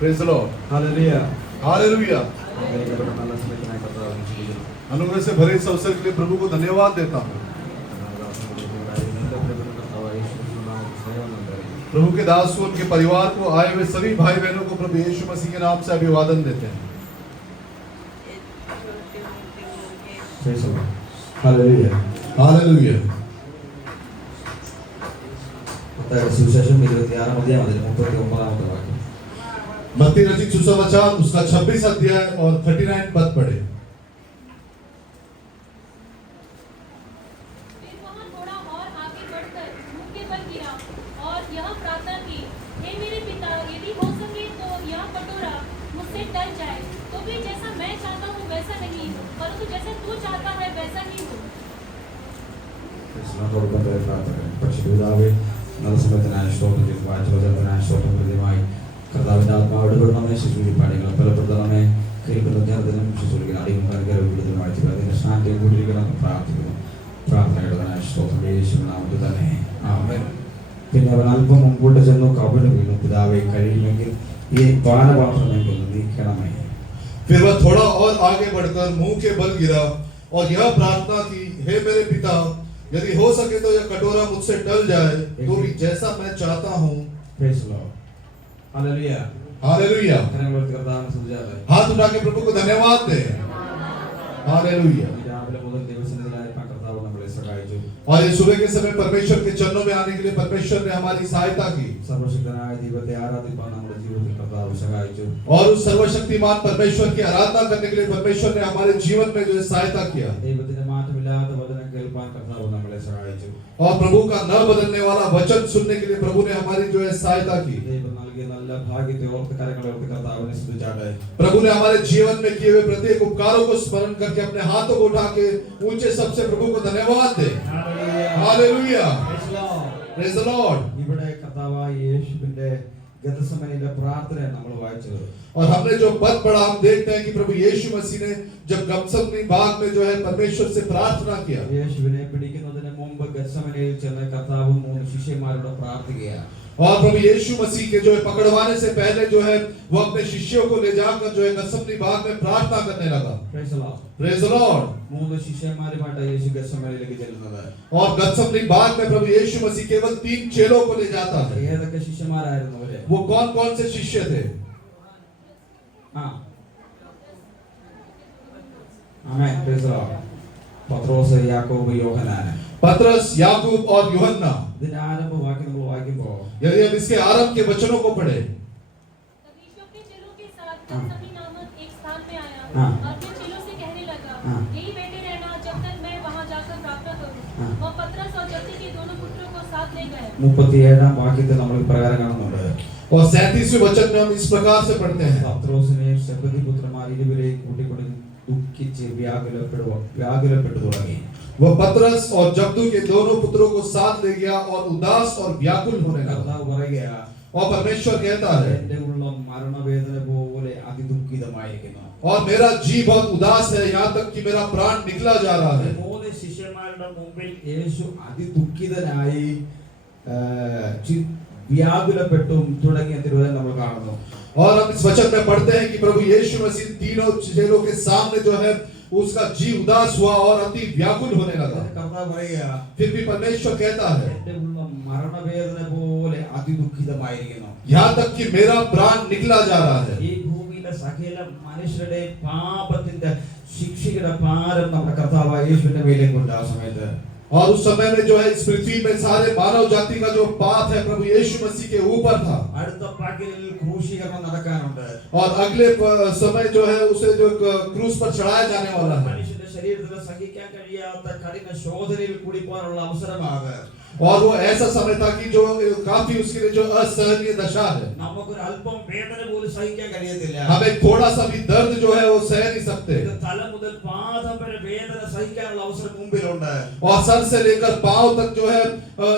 Praise the Lord. Hallelujah. Hallelujah. अनुग्रह से भरे इस अवसर के लिए प्रभु को धन्यवाद देता हूँ। प्रभु के दास को उनके परिवार को आए हुए सभी भाई बहनों को प्रभु यीशु मसीह के नाम से अभिवादन देते हैं। Hallelujah. Hallelujah. सुविशेषम 26 अध्याय 39 वाक्य। मत्ती रचित सुसमाचार उसका 26 अध्याय और 39 पद पढ़े। फिर वहाँ थोड़ा और आगे बढ़कर मुँह के बल गिरा और यह प्रार्थना की, हे मेरे पिता, यदि हो सके तो यह कटोरा मुझसे टल जाए, तो भी जैसा मैं चाहता हूँ वैसा नहीं, परंतु जैसा तू चाहता है वैसा ही हो। കർത്താവിന്റെ ആത്മാവ് ഇടപെടണമേ, ശിശുവിൽ പാടികളെ ബലപ്പെടുത്തണമേ, കേൾക്കുന്ന ധ്യാനത്തിനും ശിശുവിൽ അടിമക്കാർക്ക് വിടുതൽ വായിച്ചു അതിന്റെ സ്നാനത്തെയും കൂടിയിരിക്കണം പ്രാർത്ഥിക്കുന്നു. പ്രാർത്ഥനയുടെ സ്തോത്രം യേശുവിൻ നാമത്തിൽ തന്നെ ആമേൻ. പിന്നെ അവൻ അല്പം മുമ്പോട്ട് ചെന്നു കവിണ് വീണു, പിതാവേ കഴിയുമെങ്കിൽ ഈ പാനപാത്രമെങ്കിൽ നീക്കണമേ. फिर वह थोड़ा और आगे बढ़कर मुंह के बल गिरा और यह प्रार्थना की, हे मेरे पिता, यदि हो सके तो यह कटोरा मुझसे टल जाए, तो भी जैसा मैं चाहता हूँ। Praise the Lord. Hallelujah. Hallelujah. हाथ उठा के प्रभु को धन्यवाद दे। हालेलुया। और ये सुबह के समय परमेश्वर के चरणों में आने के लिए परमेश्वर ने हमारी सहायता की और उस सर्वशक्तिमान परमेश्वर की आराधना करने के लिए परमेश्वर ने हमारे जीवन में जो है सहायता किया और प्रभु का न बदलने वाला वचन सुनने के लिए प्रभु ने हमारी जो है सहायता की। प्रभु ने हमारे जीवन में किए हुए प्रत्येक उपकारों को स्मरण करके अपने हाथों को उठा के ऊंचे सबसे प्रभु को धन्यवाद दे। हालेलुया। Praise the Lord. ഇവിടെ കർത്താവായ യേശുവിന്റെ ഗെത്സമനിലെ പ്രാർത്ഥന നമ്മൾ വായിച്ചത് और हमने जो पद पढ़ा हम देखते हैं कि प्रभु यीशु मसीह ने जब गत्सेमनी बाग में जो है परमेश्वर से प्रार्थना किया, യേശുവിനെ പിടിക്കുന്നതിന് മുമ്പ് ഗെത്സമനിയിൽ ചെന്ന് കർത്താവ് മൂന്ന് ശിഷ്യന്മാരോട് പ്രാർത്ഥിക്കുകയാണ്. और प्रभु यीशु मसीह के जो है पकड़वाने से पहले जो है वो अपने शिष्यों को ले जाकर जो है गत्सेमनी बाग में प्रार्थना करने लगा। Praise the Lord. Praise the Lord. മൂന്ന് ശിഷ്യന്മാരുമായിട്ട് യേശു ഗെത്സമനിയിലേക്ക് ചെല്ലുന്നത് और गत्सेमनी बाग में प्रभु यीशु मसीह केवल 3 चेलों को ले जाता है। ഏതൊക്കെ ശിഷ്യന്മാരായിരുന്നു അവര്? वो कौन-कौन से शिष्य थे? ആമേൻ. Praise the Lord. പത്രോസ്, യാക്കോബ്, യോഹന്നാൻ. पतरस, याकूब और यूहन्ना। ഇതിന്റെ ആരംഭ വാക്യം നമ്മൾ വായിക്കുമ്പോൾ यदि हम इसके आरंभ के वचनों को पढ़े, तब यीशु अपने चेलों के साथ गत्सेमनी नामक एक स्थान में आया और अपने चेलों से कहने लगा, यहीं बैठे रहना जब तक मैं वहां जाकर प्रार्थना करूं। वह पतरस और जब्दी के दोनों पुत्रों को साथ ले गए। 37 വാക്യത്തിൽ നമ്മൾ ഇപ്രകാരം കാണുന്നുണ്ട്. और 37वें वचन में हम इस प्रकार से पढ़ते हैं, പത്രോസിനെ സെബദി പുത്രന്മാർ ഇരുവരെയും കൂട്ടിക്കൊണ്ട് ദുഃഖിച്ച് വ്യാകുലപ്പെട്ടു തുടങ്ങി. वह पतरस और जब्दू के दोनों पुत्रों को साथ ले गया और उदास और व्याकुल होने लगा। കർത്താവ് പറയുകയാ, और परमेश्वर कहता है, എന്റെ ഉള്ളം മരണവേദന പോലെ അതിദുഃഖിതമായിരിക്കുന്നു. और मेरा जी बहुत उदास है, यहाँ तक कि मेरा प्राण निकला जा रहा है। മൂന്ന് ശിഷ്യന്മാരുടെ മുമ്പിൽ യേശു അതിദുഃഖിതനായി വ്യാകുലപ്പെട്ടും തുടങ്ങിയ തിരുവചനം നമ്മൾ കാണുന്നു. और हम इस वचन में पढ़ते हैं कि प्रभु यीशु मसीह तीनों चेलों के सामने जो है उसका जी उदास हुआ और अति व्याकुल होने लगा। കർത്താവ് പറയുകയാ, फिर भी परमेश्वर कहता है, എന്റെ ഉള്ളം മരണവേദന പോലെ അതിദുഃഖിതമായിരിക്കുന്നു. यहाँ तक कि मेरा प्राण निकला जा रहा है। ഈ ഭൂമിയിലെ സകല മനുഷ്യരുടെ പാപത്തിന്റെ ശിക്ഷയുടെ ഭാരം നമ്മുടെ കർത്താവായ യേശുവിന്റെ മേലേക്ക് ഉണ്ട്. ആ സമയത്ത് और उस समय में जो है इस पृथ्वी में सारे मानव जाति का जो पाप है प्रभु यीशु मसीह के ऊपर था। അടുത്ത പകലിൽ ക്രൂശീകരണം നടക്കാനുണ്ട്. और अगले समय जो है उसे जो क्रूस पर चढ़ाया जाने वाला है। മനുഷ്യന്റെ ശരീരത്തിൽ സഹിക്കാൻ കഴിയാത്ത കഠിന ശോധനയിൽ കൂടി പോകാനുള്ള അവസരമാണ്. और वो ऐसा समय था कि जो काफी उसके लिए जो असहनीय दशा है, നമുക്കൊരു അല്പം വേദന പോലും സഹിക്കാൻ കഴിയത്തില്ല. हमें थोड़ा सा भी दर्द जो है वो सह नहीं सकते। തല മുതൽ പാദം വരെ വേദന സഹിക്കാനുള്ള അവസരം മുമ്പിലുണ്ട്. और सर से लेकर पांव तक जो है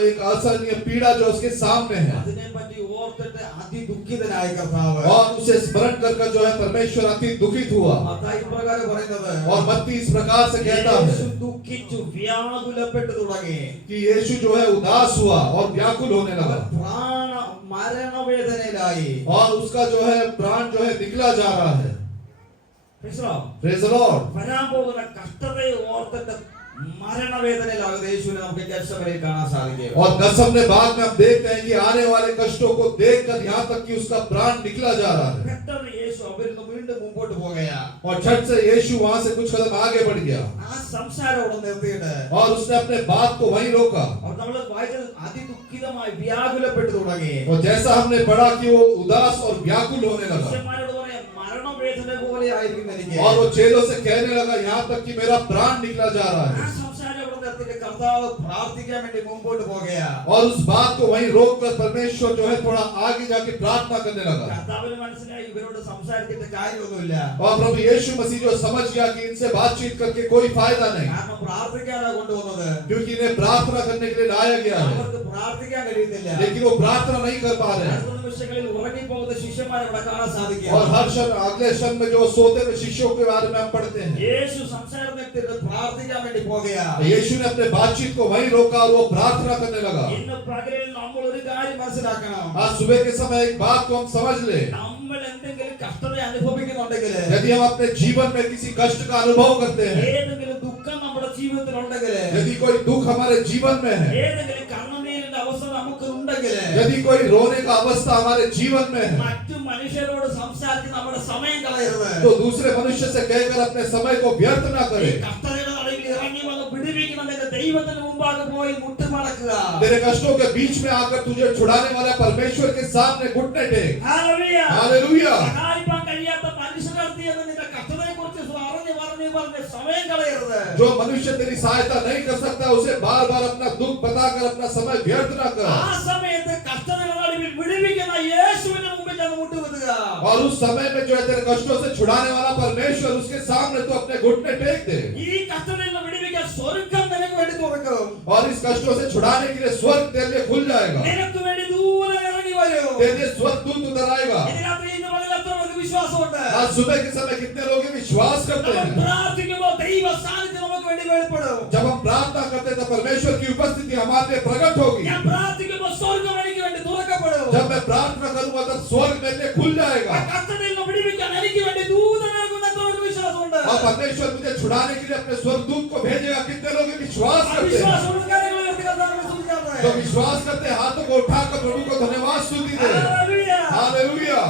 एक असहनीय पीड़ा जो उसके सामने है। അതിനെ പറ്റി ഓർത്തിട്ട് അതിദുഃഖിതനായി ദുഃഖിതനായ കർത്താവ്. और उसे स्मरण कर जो है परमेश्वर अति दुखित हुआ. മത്തായി ഇപ്രകാരം പറയുന്നത്, और मत्ती इस प्रकार से कहता യേശു है ദുഃഖിച്ചു വ്യാകുലപ്പെട്ടു തുടങ്ങി. कि यीशु जो है उदास हुआ और व्याकुल होने लगा മരണവേദനയിലായി. और उसका जो है प्राण जो है निकला जा रहा है. Praise the Lord. വരാൻ പോകുന്ന കഷ്ടതയെ ഓർത്തിട്ട് മരണവേദനയിലാകുന്ന യേശുവിനെ നമുക്ക് ഗെത്സമനയിൽ കാണാൻ സാധിക്കും. और गसमने बाद में हम देखते हैं कि आने वाले कष्टों को देखकर यहाँ तक कि उसका प्राण निकला जा रहा है. പെട്ടെന്ന് യേശു അവരിൽ നിന്ന് വീണ്ടും മുമ്പോട്ട് പോകുകയാ. और झट से यीशु वहां से कुछ कदम आगे बढ़ गया ആ സംസാരം അവിടെ നിർത്തിയിട്ട് और उसने अपने बात को वहीं रोका. അവർ നമ്മൾ വായിച്ചത് അതിദുഃഖിതമായി വ്യാകുലപ്പെട്ടു തുടങ്ങി. और जैसा हमने पढ़ा कि वो उदास और व्याकुल होने लगा ശിഷ്യന്മാരോട് പറയാം, മരണവേദന പോലെ ആയിരിക്കും എനിക്ക്. और वो चेलों से कहने लगा यहाँ तक कि मेरा प्राण निकला जा रहा ആ है. സംസാരം അവിടെ നിർത്തിയിട്ട് കർത്താവ് പ്രാർത്ഥിക്കാൻ വേണ്ടി മുമ്പോട്ട് പോകുകയാ. और उस बात को वहीं रोककर परमेश्वर जो है थोड़ा आगे जाके प्रार्थना करने लगा. കർത്താവിന് മനസ്സിലായി ഇവരോട് സംസാരിച്ചിട്ട് കാര്യമൊന്നുമില്ല. और प्रभु यीशु मसीह जो समझ गया कि इनसे बातचीत करके कोई फायदा नहीं, കാരണം പ്രാർത്ഥിക്കാനാ കൊണ്ടുവന്നത്. क्योंकि इन्हें प्रार्थना करने के लिए लाया गया है, അവർക്ക് പ്രാർത്ഥിക്കാൻ കഴിയുന്നില്ല. लेकिन वो प्रार्थना नहीं कर पा रहे हैं. അടുത്ത നിമിഷങ്ങളിൽ ഉറങ്ങിപ്പോകുന്ന ശിഷ്യന്മാരെ ഇവിടെ കാണാൻ സാധിക്കും. और हर क्षण अगले क्षण में जो सोते हुए शिष्यों के बारे में हम पढ़ते हैं. യേശു സംസാരം നിർത്തിയിട്ട് പ്രാർത്ഥിക്കാൻ വേണ്ടി പോകുകയാ. यीशु ने अपने बातचीत को वहीं रोका और वो प्रार्थना करने लगा. ഇന്ന് പകലിൽ നമ്മൾ ഒരു കാര്യം മനസ്സിലാക്കണം. आज सुबह के समय एक बात को हम समझ ले, നമ്മൾ എന്തെങ്കിലും കഷ്ടത അനുഭവിക്കുന്നുണ്ടെങ്കിൽ, यदि हम अपने जीवन में किसी कष्ट का अनुभव करते हैं, ഏതെങ്കിലും ദുഃഖം നമ്മുടെ ജീവിതത്തിൽ ഉണ്ടെങ്കിൽ, यदि कोई दुख हमारे जीवन में है, ഏതെങ്കിലും കണ്ണുനീരിന്റെ അവസ്ഥ നമുക്ക് ഉണ്ടെങ്കിൽ, यदि कोई रोने का अवस्था हमारे जीवन में है, മറ്റു മനുഷ്യരോട് സംസാരിച്ച് നമ്മുടെ സമയം കളയരുത്. तो दूसरे मनुष्य से कहकर अपने समय को व्यर्थ ना ഈ करें. കഷ്ടതയുടെ നടുവിൽ ഇറങ്ങി വന്ന് വിടുവിക്കണമെങ്കിൽ ദൈവത്തിന് മുമ്പാകെ പോയി മുട്ടുമടക്കുക. तेरे कष्टों के बीच में आकर तुझे छुड़ाने वाला परमेश्वर के सामने घुटने टेक. ഹല്ലേലൂയ. हालेलुया. സഹായിപ്പാൻ കഴിയാത്ത മനുഷ്യരുടെ എന്ന് നിന്റെ കഷ്ടതയെക്കുറിച്ച് പറഞ്ഞ് സമയം കളയരുത്. जो मनुष्य तेरी सहायता नहीं कर सकता उसे बार बार अपना दुख बताकर अपना समय व्यर्थ ना कर. ആ സമയത്ത് കഷ്ടതയുടെ നടുവിൽ വിടുവിക്കുന്ന യേശുവിന്റെ മുമ്പിൽ ചെന്ന് മുട്ടുകുത്തുക. और उस समय में जो है तेरे कष्टों से छुड़ाने वाला परमेश्वर उसके सामने तो अपने घुटने टेक दे. ഈ കഷ്ടതയിൽ നിന്ന് വിടുവിക്കാൻ സ്വർഗ്ഗം നിനക്ക് വേണ്ടി തുറക്കും. और इस कष्टों से छुड़ाने के लिए स्वर्ग तेरे लिए खुल जाएगा. നിനക്ക് വേണ്ടി ദൂരെ ഇറങ്ങി വരും. तेरे लिए स्वर्ग दूत उतर आएगा. ഇന്ന് രാത്രി ഇന്ന് പകലത്തോളം വിശ്വാസമുണ്ട്. आज सुबह के समय कितने लोग ये विश्वास करते നമ്മൾ हैं? പ്രാർത്ഥിക്കുമ്പോൾ ദൈവ സാന്നിധ്യം നമുക്ക് വേണ്ടി വെളിപ്പെടും. जब हम प्रार्थना करते हैं तो परमेश्वर की उपस्थिति हमारे लिए प्रकट होगी. ഞാൻ പ്രാർത്ഥിക്കുമ്പോൾ സ്വർഗ്ഗം എനിക്ക് വേണ്ടി തുറക്കപ്പെടും. जब मैं प्रार्थना करूंगा तब स्वर्ग मेरे लिए खुल ആ जाएगा. കഷ്ടതയിൽ നിന്ന് വിടുവിക്കാൻ എനിക്ക് വേണ്ടി ദൂതൻ ഇറങ്ങുമെന്നൊരു വിശ്വാസമുണ്ട്. और परमेश्वर मुझे छुड़ाने के लिए अपने स्वर्गदूत को भेजेगा. कितने लोग ये विश्वास ആ करते हैं? വിശ്വാസമുള്ള കാര്യങ്ങൾ ഉയർത്തി കർത്താവിനെ സ്തുതിക്കാതെ. जो विश्वास करते हैं हाथों को उठाकर प्रभु को धन्यवाद स्तुति दे. Hallelujah. Hallelujah.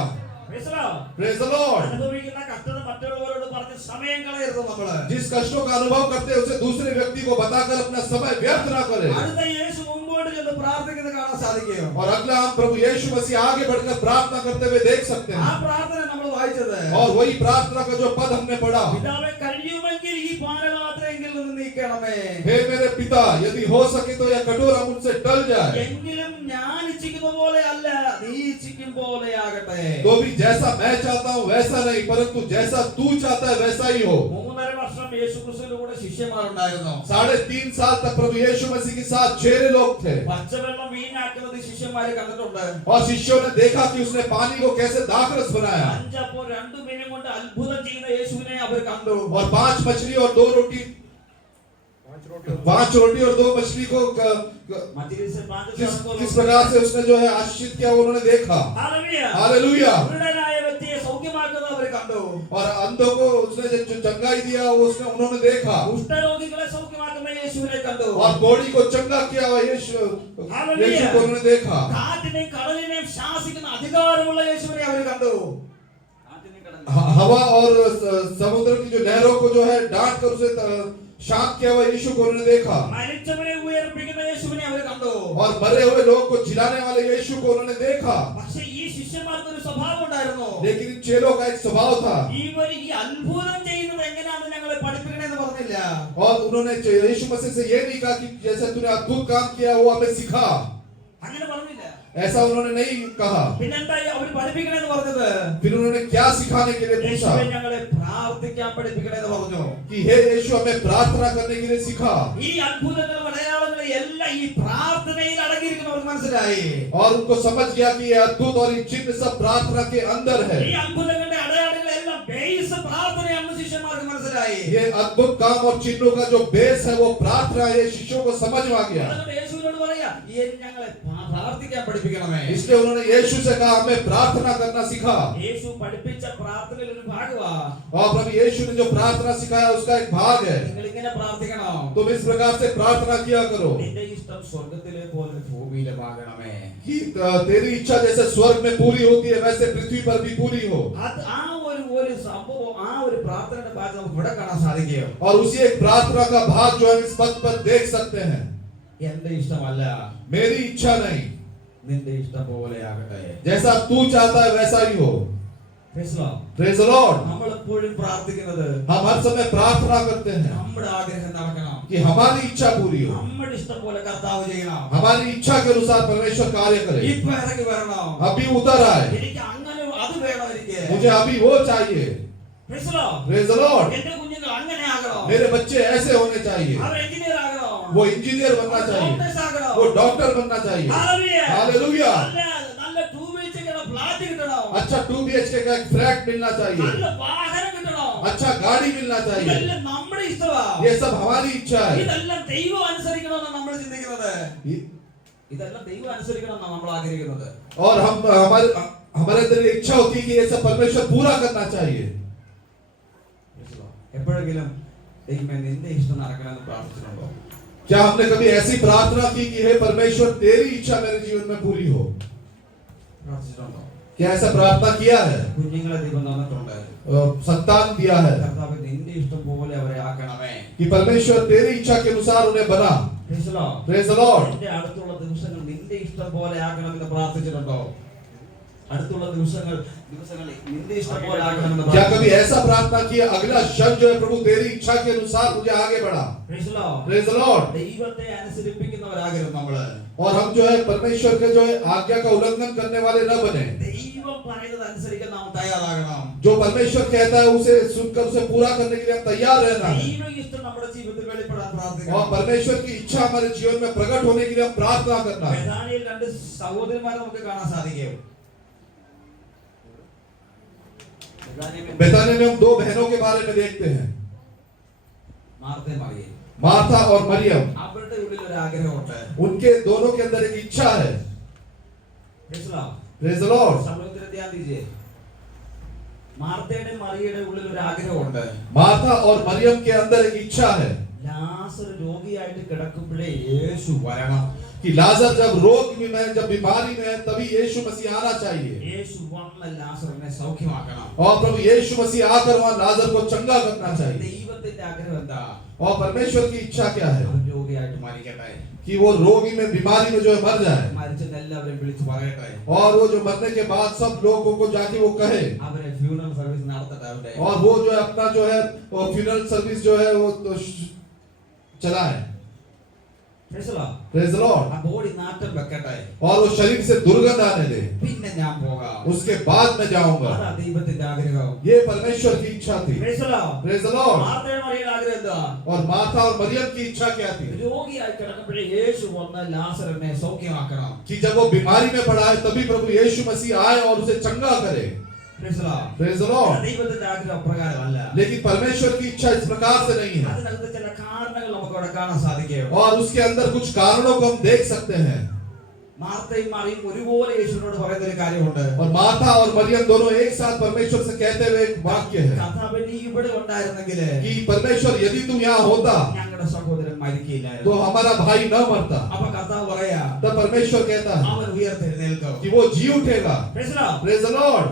Praise the Lord. Praise the Lord. അനുഭവിക്കുന്ന കഷ്ടത മറ്റുള്ളവരോട് പറഞ്ഞ് സമയം കളയരുത് നമ്മള്. जिस कष्टों का अनुभव करते हैं उसे दूसरे व्यक्ति को बताकर अपना समय व्यर्थ ना करें. അടുത്ത യേശു മുമ്പോട്ട് ചെന്ന് പ്രാർത്ഥിക്കുന്നത് കാണാൻ സാധിക്കും. और अगला हम प्रभु यीशु मसीह आगे बढ़कर प्रार्थना करते हुए देख सकते ആ हैं. പ്രാർത്ഥന നമ്മൾ വായിച്ചത്. और वही प्रार्थना का जो पद हमने पढ़ा, പിതാവേ കഴിയുമെങ്കിൽ ഈ പാനപാത്രമെങ്കിൽ നിന്ന് നീക്കണമേ. हे मेरे पिता यदि हो सके तो यह कटोरा मुझसे टल जाए, എങ്കിലും ഞാൻ ഇച്ഛിക്കുന്ന പോലെ അല്ല നീ ഇച്ഛിക്കും പോലെ ആകട്ടെ. तो भी जैसा मैं चाहता हूँ वैसा नहीं परंतु जैसा तू चाहता है वैसा ही हो. 3.5 വർഷം യേശു ക്രിസ്തുവിന്റെ കൂടെ ശിഷ്യന്മാരുണ്ടായിരുന്നു. 3.5 साल तक प्रभु यीशु मसीह के साथ 6 लोग थे. പച്ചവെള്ളം വീഞ്ഞാക്കുന്നത് ശിഷ്യന്മാര് കണ്ടിട്ടുണ്ട്. और शिष्यों ने देखा कि उसने पानी को कैसे दाखरस बनाया. 5 അപ്പോൾ 2 മീനും കൊണ്ട് അത്ഭുതം ചെയ്യുന്ന യേശുവിനെ അവർ കണ്ടു. और 5 मछली और 2 रोटी 5 रोटी और 2 मछली को മറ്റൊരു किस प्रकार से उसने जो है आशीषित किया वो उन्होंने देखा. हालेलुया. കുരുടനായ വ്യക്തിയെ സൗഖ്യമാക്കുന്നത് അവർ കണ്ടു. और अंधों को उसने जो चंगाई दिया वो उसने उन्होंने देखा. കുഷ്ഠരോഗികളെ സൗഖ്യമാക്കുന്ന യേശുവിനെ കണ്ടു. और कोढ़ी को चंगा किया हुआ यीशु को उन्होंने देखा. കാറ്റിനെയും കടലിനെയും ശാസിക്കുന്ന അധികാരമുള്ള യേശുവിനെ അവർ കണ്ടു. हवा और समुद्र की जो लहरों को जो है डांट कर उसे शांत किया हुआ यीशु को उन्होंने देखा. മരിച്ചവരെ ഉയർപ്പിക്കുന്ന യേശുവിനെ അവർ കണ്ടു. और मरे हुए लोगों को जिलाने वाले यीशु को उन्होंने देखा. പക്ഷേ ഈ ശിഷ്യന്മാർക്ക് ഒരു സ്വഭാവം ഉണ്ടായിരുന്നു. लेकिन इन चेलों का एक स्वभाव था. ഇവർ ഈ അത്ഭുതം ചെയ്യുന്നത് എങ്ങനെയാണെന്ന് ഞങ്ങളെ പഠിപ്പിക്കണമെന്ന് പറഞ്ഞില്ല. और उन्होंने यीशु मसीह से ये नहीं कहा कि जैसे तूने अद्भुत काम किया वो हमें सिखा. അങ്ങനെ പറഞ്ഞില്ല. ऐसा उन्होंने नहीं कहा। പിന്നെന്തായി അവർ പഠിപ്പിക്കണമെന്ന് പറഞ്ഞത്? फिर उन्होंने क्या सिखाने के लिए पूछा യേശുവേ ഞങ്ങളെ പ്രാർത്ഥിക്കാൻ പഠിപ്പിക്കണമെന്ന് പറഞ്ഞു. कि हे यीशु हमें प्रार्थना करने के लिए सिखा। ഈ അത്ഭുതങ്ങളും അടയാളങ്ങളും എല്ലാം ഈ പ്രാർത്ഥനയിൽ അടങ്ങിയിരിക്കുന്നവർക്ക് മനസ്സിലായി. और उनको समझ गया कि ये अद्भुत और ये चिन्ह सब प्रार्थना के अंदर है। ഈ അത്ഭുതങ്ങളുടെ അടയാളങ്ങളെല്ലാം ബേസ് പ്രാർത്ഥനയാണെന്ന് ശിഷ്യന്മാർക്ക് മനസ്സിലായി. ये अद्भुत काम और चिन्हों का जो बेस है वो प्रार्थना है। ये शिष्यों को समझ में आ गया। അതുകൊണ്ട് യേശുവിനോട് പറയാ, ഞങ്ങളെ പ്രാർത്ഥിക്കാൻ പഠിപ്പിക്കണമേ. इसलिए उन्होंने यीशु से कहा हमें प्रार्थना करना सिखा। യേശു പഠിപ്പിച്ച പ്രാർത്ഥനയിൽ ഒരു ഭാഗമാ. और प्रभु यीशु ने जो प्रार्थना सिखाया उसका एक भाग है। നിങ്ങൾ ഇങ്ങനെ പ്രാർത്ഥിക്കണം. तुम इस प्रकार से प्रार्थना किया करो നിന്റെ ഇഷ്ടം സ്വർഗ്ഗത്തിലെ പോലെ ഭൂമിയിലുമാകണമേ. कि तेरी इच्छा जैसे स्वर्ग में पूरी होती है वैसे पृथ्वी पर भी पूरी हो। അത് ആ ഒരു സംഭവം, ആ ഒരു പ്രാർത്ഥനയുടെ ഭാഗം നമുക്ക് ഇവിടെ കാണാൻ സാധിക്കും. और उसी एक प्रार्थना का भाग जो हम इस पद पर देख सकते हैं। എന്റെ ഇഷ്ടമല്ല, मेरी इच्छा नहीं, നിന്റെ ഇഷ്ടം പോലെ ആകട്ടെ. जैसा तू चाहता है वैसा ही हो। Praise the Lord. Praise the Lord. നമ്മൾ എപ്പോഴും പ്രാർത്ഥിക്കുന്നത് हम हर समय प्रार्थना करते हैं നമ്മുടെ ആഗ്രഹം നടക്കണം, कि हमारी इच्छा पूरी हो, നമ്മുടെ ഇഷ്ടം പോലെ കർത്താവ് ചെയ്യണം, हमारी इच्छा के अनुसार परमेश्वर कार्य करे। ഇപ്പൊ ഇറങ്ങി വരണം, अभी उतर आए, എനിക്ക് അങ്ങനെ അത് വേണം, എനിക്ക് मुझे अभी वो चाहिए। Praise the Lord. Praise the Lord. എന്റെ കുഞ്ഞുങ്ങൾ അങ്ങനെ ആകണം, मेरे बच्चे ऐसे होने चाहिए, അവർ എഞ്ചിനീയർ ആകണം, वो इंजीनियर बनना चाहिए, ഡോക്ടേഴ്സ് ആകണം. वो डॉक्टर बनना चाहिए। Hallelujah. हालेलुया। നല്ല 2 BHK ഫ്ലാറ്റ് കിട്ടണം, अच्छा 2 BHK का एक फ्लैट मिलना चाहिए, നല്ല വാഹനം കിട്ടണം. अच्छा गाड़ी मिलना चाहिए। ഇതെല്ലാം നമ്മുടെ ഇഷ്ടമാ. ये सब हमारी इच्छा है। ഇതെല്ലാം ദൈവം അനുസരിക്കണമെന്നാണ് നമ്മൾ ചിന്തിക്കുന്നത്. ये- ഇതെല്ലാം ദൈവം അനുസരിക്കണമെന്നാണ് നമ്മൾ ആഗ്രഹിക്കുന്നത്. और हम हमारे अंदर ये इच्छा होती है कि ये सब परमेश्वर पूरा करना चाहिए। എപ്പോഴെങ്കിലും ദൈവമേ നിന്റെ ഇഷ്ടം നടക്കണമെന്ന് പ്രാർത്ഥിച്ചിട്ടുണ്ടോ? क्या हमने कभी ऐसी प्रार्थना की कि हे परमेश्वर तेरी इच्छा मेरे जीवन में पूरी हो? പ്രാർത്ഥിച്ചിട്ടുണ്ടോ? क्या ऐसा प्रार्थना किया है? കുഞ്ഞുങ്ങളെ ദൈവം തന്നിട്ടുണ്ട്. संतान दिया है കർത്താവേ നിന്റെ ഇഷ്ടം പോലെ അവരെ ആക്കണമേ. कि परमेश्वर तेरी इच्छा के अनुसार उन्हें बना। Praise the Lord. Praise the Lord. എന്റെ അടുത്തുള്ള ദിവസങ്ങൾ നിന്റെ ഇഷ്ടം പോലെ ആക്കണമെന്ന് പ്രാർത്ഥിച്ചിട്ടുണ്ടോ? അടുത്തുള്ള ദിവസങ്ങൾ നിന്റെ ഇഷ്ടം പോലെ ആക്കണമെന്ന് क्या कभी ऐसा प्रार्थना किया अगला क्षण जो है प्रभु तेरी इच्छा के अनुसार मुझे आगे बढ़ा? Praise the Lord. Praise the Lord. ദൈവത്തെ അനുസരിപ്പിക്കുന്നവരാകരുത് നമ്മള്. और हम जो है परमेश्वर के जो है आज्ञा का उल्लंघन करने वाले न बने। ദൈവം പറയുന്നത് അനുസരിക്കാൻ നാം തയ്യാറാകണം. जो परमेश्वर कहता है उसे सुनकर उसे पूरा करने के लिए हम तैयार रहना है। ദൈവ ഇഷ്ടം നമ്മുടെ ജീവിതത്തിൽ വെളിപ്പെടാൻ और പ്രാർത്ഥിക്കണം. परमेश्वर की इच्छा हमारे जीवन में प्रकट होने के लिए हम प्रार्थना करना है। ബെഥാനിയിൽ 2 സഹോദരന്മാരെ നമുക്ക് കാണാൻ സാധിക്കും. बेथानिया में हम 2 बहनों के बारे में देखते हैं, മാർത്തയും മറിയയും. मार्था और मरियम। അവരുടെ ഉള്ളിൽ ഒരു ആഗ്രഹമുണ്ട്. उनके दोनों के अंदर एक इच्छा है। Praise the Lord. Praise the Lord. സമൂഹത്തിൽ ധ്യാനം ദീജിए. മാർത്തയുടെ മറിയയുടെ ഉള്ളിൽ ഒരു ആഗ്രഹമുണ്ട്. मार्था और मरियम के अंदर एक इच्छा है ലാസർ രോഗിയായിട്ട് കിടക്കുമ്പോഴേ യേശു വരണം. कि लाजर जब रोग में है, जब बीमारी में है, तभी यीशु मसीह आना चाहिए। യേശു വന്ന് ലാസറിനെ സൗഖ്യമാക്കണം. और प्रभु यीशु मसीह आकर वहां लाजर को चंगा करना चाहिए। ദൈവത്തിന്റെ ആഗ്രഹം എന്താ? और परमेश्वर की इच्छा क्या है? അവൻ രോഗിയായിട്ട് മരിക്കട്ടെ. कि वो रोगी में बीमारी में जो है मर जाए। മരിച്ചെന്ന് എല്ലാവരെയും വിളിച്ചു പറയട്ടെ. और वो जो मरने के बाद सब लोगों को जाके वो कहे। അവരെ ഫ്യൂണറൽ സർവീസ് നടത്തട്ടെ. അവരുടെ और वो जो है अपना जो है वो फ्यूनरल सर्विस जो है वो तो चलाए। Praise the Lord. Praise the Lord. ആ ബോഡി നാട്ടം വെക്കട്ടെ. और वो शरीर से दुर्गंध आने दे, പിന്നെ ഞാൻ പോകാം. उसके बाद मैं जाऊंगा। അതാ ദൈവത്തിന്റെ ആഗ്രഹം. ये परमेश्वर की इच्छा थी। Praise the Lord. Praise the Lord. മാർത്തയുടെ മറിയയുടെ ആഗ്രഹം എന്താ? और मार्था और मरियम की इच्छा क्या थी? രോഗിയായി കിടക്കുമ്പോഴേ യേശു വന്ന് ലാസറിനെ സൗഖ്യമാക്കണം. कि जब वो बीमारी में पड़ा है तभी प्रभु यीशु मसीह आए और उसे चंगा करे। Praise the Lord. Praise the Lord. ദൈവത്തിന്റെ ആഗ്രഹം പ്രകാരമല്ല. लेकिन परमेश्वर की इच्छा इस प्रकार से नहीं है। അതിനകത്ത് ചില കാരണങ്ങൾ നമുക്ക് അവിടെ കാണാൻ സാധിക്കും. और उसके अंदर कुछ कारणों को हम देख सकते हैं। മാർത്തയും മറിയും ഒരുപോലെ യേശുവിനോട് പറയുന്ന ഒരു കാര്യമുണ്ട്. और मार्था और मरियम दोनों एक साथ परमेश्वर से कहते हुए एक वाक्य है കർത്താവേ നീ ഇവിടെ ഉണ്ടായിരുന്നെങ്കില് कि परमेश्वर यदि तुम यहाँ होता ഞങ്ങളുടെ സഹോദരൻ മരിക്കില്ലായിരുന്നു. तो हमारा भाई न मरता। അപ്പൊ കർത്താവ് പറയാ तब परमेश्वर कहता है അവൻ ഉയർത്തെഴുന്നേൽക്കും. कि वो जी उठेगा। Praise the Lord. Praise the Lord.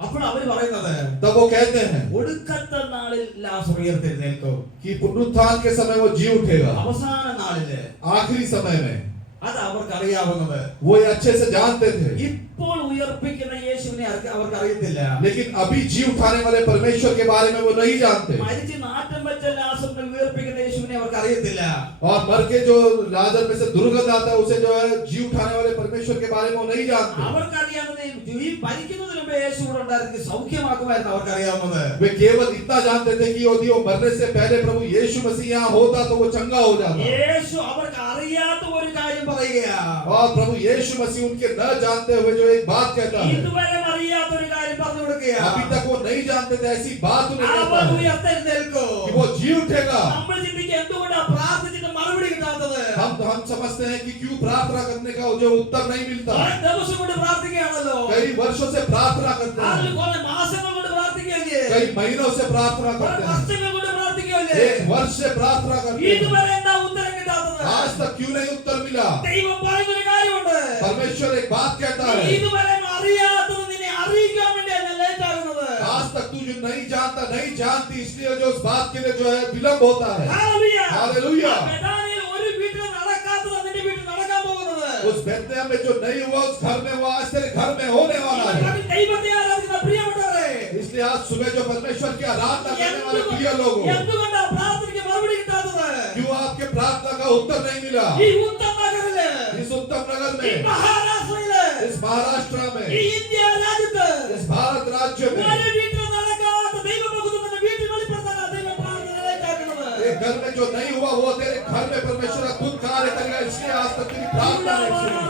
അപ്പോൾ അവർ പറയുന്നത് तब वो कहते हैं ഒടുക്കത്തെ നാളിൽ ലാസർ ഉയർത്തെഴുന്നേൽക്കും. कि पुनरुत्थान के समय वो जी उठेगा। അവസാന നാളില് आखिरी समय में അത് അവർക്ക് അറിയാവുന്നത്. वो ये अच्छे से जानते थे, ഇപ്പോൾ ഉയർപ്പിക്കുന്ന യേശുവിനെ അവർക്ക് അറിയത്തില്ല. लेकिन अभी जी उठाने वाले परमेश्वर के बारे में वो नहीं जानते। മരിച്ച് നാട്ടം വെച്ച ലാസറിനെ ഉയർപ്പിക്കുന്ന യേശുവിനെ അവർക്ക് അറിയത്തില്ല. और मर के जो लाजर में से दुर्गंध आता है उसे जो है जी उठाने वाले परमेश्वर के बारे में वो नहीं जानते। അവർക്കറിയാവുന്നത് ഈ മരിക്കുന്നതിന് മുമ്പ് യേശു കൂടെ ഉണ്ടായിരുന്നു, സൗഖ്യമാക്കുമായിരുന്നു അവർക്കറിയാവുന്നത്. वे केवल इतना जानते थे कि यदि वो मरने से पहले प्रभु यीशु मसीह यहाँ होता तो वो चंगा हो जाता। യേശു അവർക്ക് അറിയാത്ത ഒരു കാര്യം പറയുകയാ. और प्रभु यीशु मसीह उनके न जानते हुए जो एक बात कहता है, ഇതുവരെ അറിയാത്ത ഒരു കാര്യം പറഞ്ഞു കൊടുക്കുകയാ. अभी तक वो नहीं जानते थे ऐसी बात उन्हें कहता അവർ है ഉയർത്തെഴുന്നേൽക്കും. कि वो जी उठेगा। നമ്മൾ ചിന്തിക്കുക എന്തുകൊണ്ടാ പ്രാർത്ഥിച്ചിട്ട് മറുപടി കിട്ടാത്തത്? हम समझते हैं कि क्यों प्रार्थना करने का जो उत्तर नहीं मिलता। ദിവസം കൊണ്ട് പ്രാർത്ഥിക്കുകയാണല്ലോ, कई वर्षों से प्रार्थना करते അതിൽ हैं, കുറെ മാസങ്ങൾ കൊണ്ട് പ്രാർത്ഥിക്കുകയല്ലേ, कई महीनों से प्रार्थना കുറെ करते हैं, വർഷങ്ങൾ കൊണ്ട് പ്രാർത്ഥിക്കുകയല്ലേ, एक वर्ष से प्रार्थना करते हैं, ഇതുവരെ എന്താ ഉത്തരം കിട്ടാത്തത്? आज तक क्यों नहीं उत्तर मिला? ദൈവം പറയുന്നൊരു കാര്യമുണ്ട്, परमेश्वर एक बात कहता है, ഇതുവരെ അറിയാത്തത് നിന്നെ അറിയിക്കാൻ വേണ്ടിയാണ് ഞാൻ ലേറ്റ് ആകുന്നത്. आज तक तू जो नहीं जानता नहीं जानती इसलिए जो उस बात के लिए जो है विलंब होता है। ഹല്ലേലൂയ. हालेलुया। ബെഥാനിയിൽ ഒരു വീട്ടിൽ നടക്കാത്തത് നിന്റെ വീട്ടിൽ നടക്കാൻ പോകുന്നത്. उस बेतलेहम में जो नहीं हुआ उस घर में वो आज तेरे घर में होने वाला है। അത് ദൈവത്തെ ആരാധിക്കുന്ന പ്രിയപ്പെട്ടവരെ, इसलिए आज सुबह जो परमेश्वर की आराधना करने वाले प्रिय लोगों, എന്തുകൊണ്ടാ പ്രാർത്ഥനയ്ക്ക് മറുപടി കിട്ടാത്തത്? क्यों आपके प्रार्थना का उत्तर नहीं मिला? ഈ ഉത്തം നഗറില്, इस उत्तम नगर ഈ में, മഹാരാഷ്ട്രയില്, इस महाराष्ट्र ഈ में, ഇന്ത്യ രാജ്യത്ത് इस भारत राज्य में ഒരു വീട്ടിൽ നടക്കാത്ത ദൈവഭക്തി നിന്റെ വീട്ടിൽ വെളിപ്പെടുത്താനാ ദൈവം പ്രാർത്ഥനയിലേക്ക് ആക്കുന്നത്. एक घर में जो नहीं हुआ वो तेरे घर में परमेश्वर खुद कार्य करेगा। इसलिए आज तक तेरी प्रार्थना नहीं सुनी।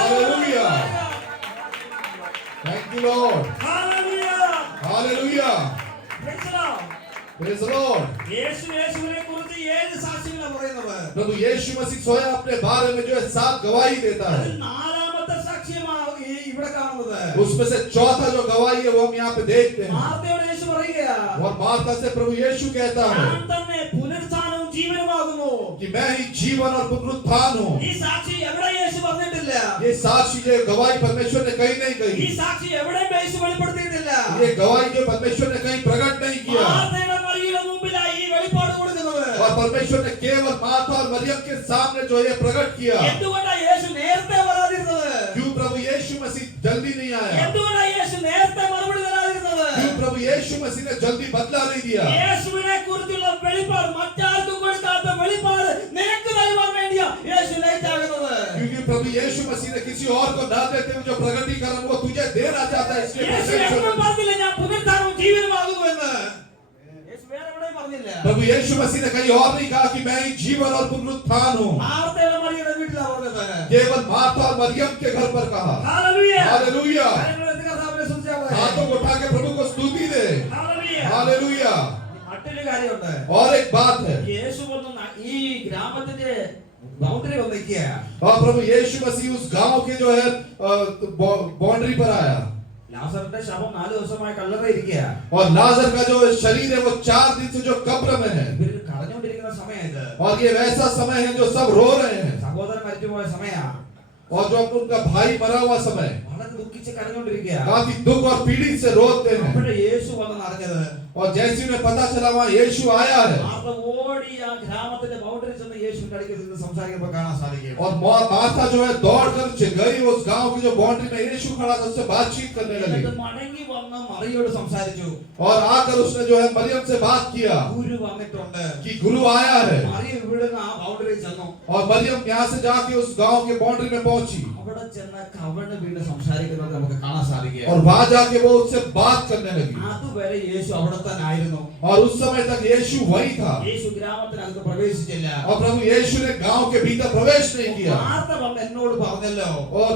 Hallelujah. Thank you Lord. Hallelujah. Praise the Lord. യേശുവിനെ കുറിച്ച് 7 സാക്ഷ്യങ്ങളാ പറയുന്നത്. प्रभु यीशु मसीह स्वयं अपने बारे में जो है 7 गवाही देता है। അതിൽ നാലാമത്തെ സാക്ഷ്യമാ ഇവിടെ കാണുന്നത്. उसमें से चौथा जो गवाही है वो हम यहाँ पे देखते हैं। മാർത്തയോട് യേശു പറയുകയാ, और मार्था से प्रभु यीशु कहता है ഞാൻ തന്നെ പുനരുത്ഥാനവും ജീവനുമാകുന്നു. कि मैं ही जीवन और पुनरुत्थान हूँ। ഈ സാക്ഷി എവിടെ യേശു പറഞ്ഞിട്ടില്ല. ये साक्षी ये गवाही परमेश्वर ने कहीं नहीं ഈ कही। സാക്ഷി എവിടെ യേശു വെളിപ്പെടുത്തിയിട്ടില്ല. ये गवाही जो परमेश्वर ने कहीं प्रकट नहीं किया। മാർത്തയുടെ മറിയുടെ മുമ്പിലായി ഈ വെളിപ്പാട് കൊടുക്കുന്നത്. और परमेश्वर ने केवल मार्था और मरियम के सामने जो ये प्रकट किया। എന്തുകൊണ്ടാ യേശു നേരത്തെ വരാതിരുന്നത്? क्यों प्रभु यीशु मसीह जल्दी नहीं आया? എന്തുകൊണ്ടാ യേശു നേരത്തെ മറുപടി തരാതിരുന്നത്? क्यों प्रभु यीशु मसीह ने जल्दी बदला नहीं दिया? യേശുവിനെ കുറിച്ചുള്ള വെളിപ്പാട് മറ്റാർക്കും കൊടുക്കാത്ത വെളിപ്പാട് നിനക്ക് തരുവാൻ വേണ്ടിയാ യേശു ലേറ്റ് ആകുന്നത്. क्योंकि प्रभु यीशु मसीह ने किसी और को ना देते हुए जो प्रगटीकरण वो तुझे देना चाहता है। इसलिए യേശു परमेश्वर എപ്പോഴും പറഞ്ഞില്ല ഞാൻ പുനരുത്ഥാനവും ജീവനുമാകുന്നു എന്ന്. യേശു വേറെ എവിടെയും പറഞ്ഞില്ല. प्रभु यीशु मसीह ने कहीं और नहीं कहा कि मैं ही जीवन और पुनरुत्थान हूँ। മാർത്തയുടെ മറിയുടെ വീട്ടിലാ പറഞ്ഞത്. केवल मार्था और मरियम के घर पर कहा। ഹല്ലേലൂയ. हालेलुया। കരങ്ങളെടുത്ത് കർത്താവിനെ സ്തുതിച്ചാട്ടെ. हाथों को उठा के प्रभु को स्तुति दे। ഹല്ലേലൂയ. हालेलुया। മറ്റൊരു കാര്യമുണ്ട്. और एक बात है, യേശു വന്നു ഈ ഗ്രാമത്തിന്റെ ബൗണ്ടറി വന്നിരിക്കുക. और प्रभु यीशु मसीह उस गांव के जो है बाउंड्री पर आया। ലാസറിന്റെ ശവം 4 ദിവസമായി കല്ലറയിരിക്കുക. और लाजर का जो शरीर है वो 4 दिन से जो कब्र में है। ഇവര് കരഞ്ഞുകൊണ്ടിരിക്കുന്ന സമയം ഇത്. और ये वैसा समय है जो सब रो रहे हैं। സഹോദരൻ മരിച്ചുപോയ സമയാ. और जो उनका भाई मरा हुआ समय, വളരെ ദുഃഖിച്ച് കരഞ്ഞുകൊണ്ടിരിക്കുക. काफी दुख और पीड़ित से रोते हैं। അപ്പോഴേ യേശു വന്നെന്ന് അറിഞ്ഞത്. और जैसे उन्हें पता चला वहाँ यीशु आया है। മാർത്ത ഓടി ആ ഗ്രാമത്തിന്റെ ബൗണ്ടറി ചെന്ന് യേശുവിന്റെ അടുക്കൽ നിന്ന് സംസാരിക്കുമ്പോൾ കാണാൻ സാധിക്കും. और मार्था जो है दौड़कर गई उस गांव की जो बाउंड्री में यीशु खड़ा था उससे बातचीत करने लगी। എന്നിട്ട് മടങ്ങി വന്ന് മറിയോട് സംസാരിച്ചു. और आकर उसने जो है मरियम से बात किया ഗുരു വന്നിട്ടുണ്ട്. कि गुरु आया है। മറിയ ഇവിടുന്ന് ആ ബൗണ്ടറി ചെന്നു. और मरियम यहाँ से जाके उस गांव के बाउंड्री में पहुंची അവിടെ ചെന്ന് കവണ് വീട് സംസാരിക്കുന്നത് നമുക്ക് കാണാൻ സാധിക്കും. और वहां जाके वो उससे बात करने लगी। അതുവരെ യേശു അവിടെ തന്നെ ആയിരുന്നു. और उस समय तक यीशु वही था। യേശു ഗ്രാമത്തിനകത്ത് പ്രവേശിച്ചില്ല. और प्रभु यीशु ने गांव के भीतर प्रवेश नहीं किया। മാർത്ത വന്ന് എന്നോട് പറഞ്ഞല്ലോ. और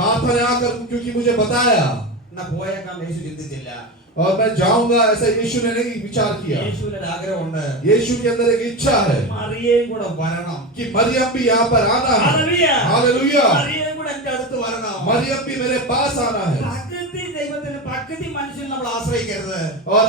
मार्था ने आकर क्योंकि मुझे बताया എന്നാ പോയേക്കാം യേശു ചിന്തിച്ചില്ല. और मैं जाऊंगा ऐसा यीशु ने नहीं विचार किया। യേശുവിന് ഒരു ആഗ്രഹമുണ്ട്. यीशु के अंदर एक इच्छा है മറിയയും കൂടെ വരണം. कि मरियम भी यहाँ पर आना है। ഹല്ലേലൂയ. हालेलुया। മറിയയും കൂടെ എന്റെ അടുത്ത് വരണം. मरियम भी मेरे पास आना है। പ്രകൃതി ദൈവത്തിന് പ്രകൃതി മനുഷ്യൻ നമ്മൾ ആശ്രയിക്കരുത്. और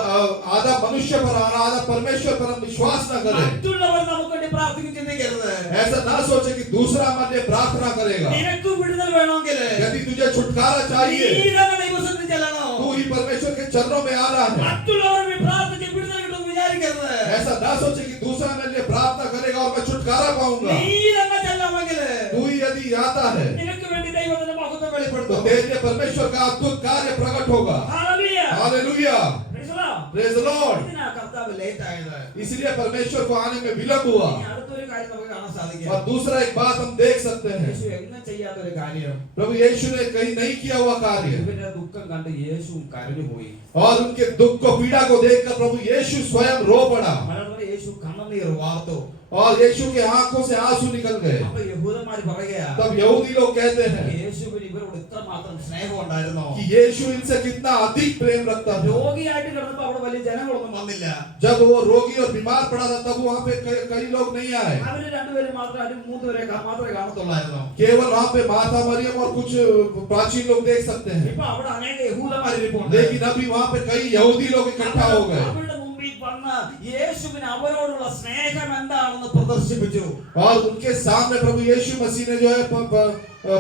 आधा मनुष्य पर और आधा परमेश्वर पर हम विश्वास न करें। മറ്റുള്ളവർ നമുക്ക് വേണ്ടി പ്രാർത്ഥിക്കും ചിന്തിക്കരുത്. ऐसा ना सोचे कि दूसरा हमारे लिए प्रार्थना करेगा। നിനക്ക് വിടുതൽ വേണമെങ്കിൽ यदि तुझे छुटकारा चाहिए നീ തന്നെ ദൈവസന്നിധിയിൽ ചെല്ലണം. तू ही परमेश्वर के चरणों में आना है। മറ്റുള്ളവർ പ്രാർത്ഥിച്ച് വിടുതൽ കിട്ടുമെന്ന് വിചാരിക്കരുത്. ऐसा ना सोचे कि दूसरा मेरे लिए प्रार्थना करेगा और मैं छुटकारा पाऊंगा। നീ തന്നെ ചെല്ലണമെങ്കിൽ तू ही यदि आता है നിനക്ക് വേണ്ടി ദൈവത്തിന്റെ മഹത്വം तो വെളിപ്പെടുത്തും. तेरे लिए परमेश्वर का अद्भुत कार्य प्रकट होगा। Hallelujah. Hallelujah. Praise the Lord. Praise the Lord. ഇതിനാ കർത്താവ് ലേറ്റ് ആയത്. इसलिए परमेश्वर को आने में विलंब हुआ। ഇനി അടുത്തൊരു കാര്യം നമുക്ക് കാണാൻ സാധിക്കും. और दूसरा एक बात हम देख सकते हैं, യേശു എങ്ങനെ ചെയ്യാത്തൊരു കാര്യം. प्रभु यीशु ने कहीं नहीं किया हुआ कार्य, ഇവരുടെ ദുഃഖം കണ്ട് യേശുവും കരഞ്ഞുപോയി. और उनके दुख को पीड़ा को देखकर प्रभु यीशु स्वयं रो पड़ा, മലയാളത്തിൽ യേശു കണ്ണുനീർ വാർത്തു. और यीशु के आंखों से आंसू निकल गए। അപ്പൊ യഹൂദന്മാര് പറയുകയാ, तब यहूदी लोग कहते हैं യേശുവിന് ഇവരോട് ഇത്രമാത്രം സ്നേഹം ഉണ്ടായിരുന്നോ? कि यीशु इनसे कितना अधिक प्रेम रखता था। രോഗിയായിട്ട് കിടന്നപ്പോ അവിടെ വലിയ ജനങ്ങളൊന്നും വന്നില്ല. जब वो रोगी और बीमार पड़ा था तब वहाँ पे कई लोग नहीं आए, അവര് രണ്ടുപേരും മാത്രം അതിന് മൂന്നുപേരെ മാത്രമേ കാണത്തുള്ളായിരുന്നു. केवल वहाँ पे माता मरियम और कुछ प्राचीन लोग देख सकते हैं। ഇപ്പൊ അവിടെ അനേക യഹൂദന്മാർ ഇരിപ്പുണ്ട്. लेकिन अभी वहाँ पे कई यहूदी लोग इकट्ठा हो गए, അവരുടെ മുമ്പിൽ വന്ന് യേശുവിന് അവരോടുള്ള സ്നേഹം എന്താണെന്ന് പ്രദർശിപ്പിച്ചു. और उनके सामने प्रभु यीशु मसीह ने जो है